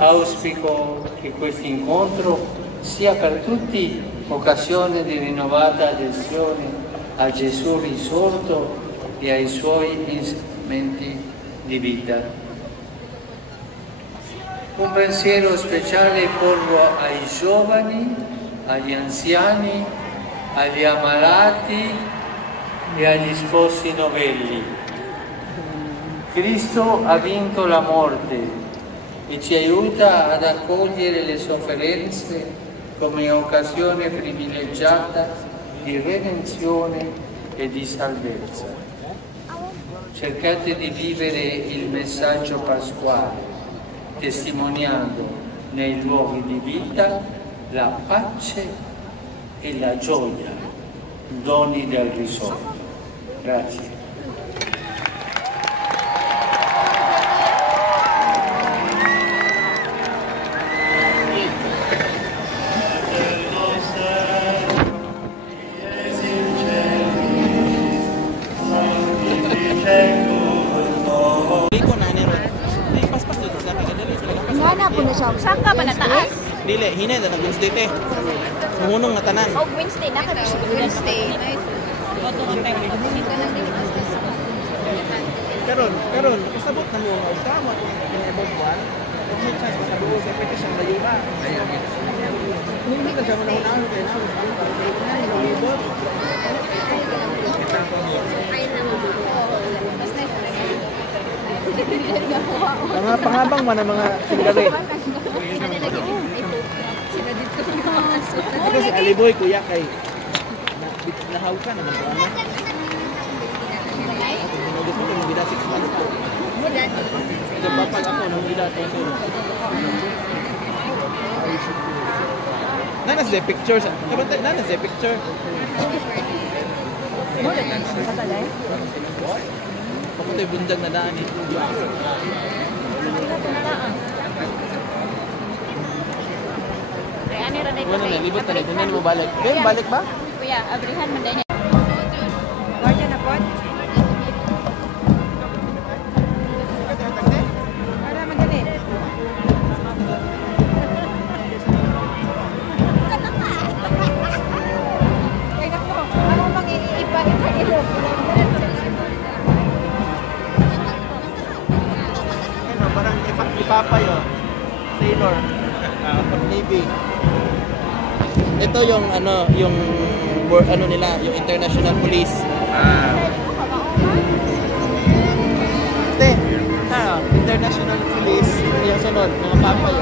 Auspico che questo incontro sia per tutti occasione di rinnovata adesione a Gesù risorto e ai suoi insegnamenti di vita. Un pensiero speciale porgo ai giovani, agli anziani, agli ammalati e agli sposi novelli. Cristo ha vinto la morte e ci aiuta ad accogliere le sofferenze come occasione privilegiata di redenzione e di salvezza. Cercate di vivere il messaggio pasquale, testimoniando nei luoghi di vita la pace e la gioia, doni del risorto. Grazie. Saan ka ba na taas? Dili, hinay na Wednesday te. Sumunong na tanan. Oh, Wednesday na ka. Wednesday. Karon, kasabot na mo ang tama kung ibang buwan. Kung may chance makabuo sa pwede siyang layuba. Hindi ka siya manaunahan kaya na ang libot. Mga pangabang man ang mga singgabi. Kasi si Aliboy, kuya, kay nahaw ka naman po ano? Pinagos mo kung bida 6 months po. Nagpapag ako nung bida 10 0. Nanas the pictures. Nanas the picture. Ako tayo bundag na daan eh. Wala na, libot na rin. Hindi mo balik. Ben, balik ba? Kuya, abrihan man din niya. Guardia na po. Para madali. Kaya po, ano bang iba-iba-ilog? Ano, parang ipapay o. Sailor. Navy. Ito yung ano nila, yung international police. International police, yung sunod, mga papay.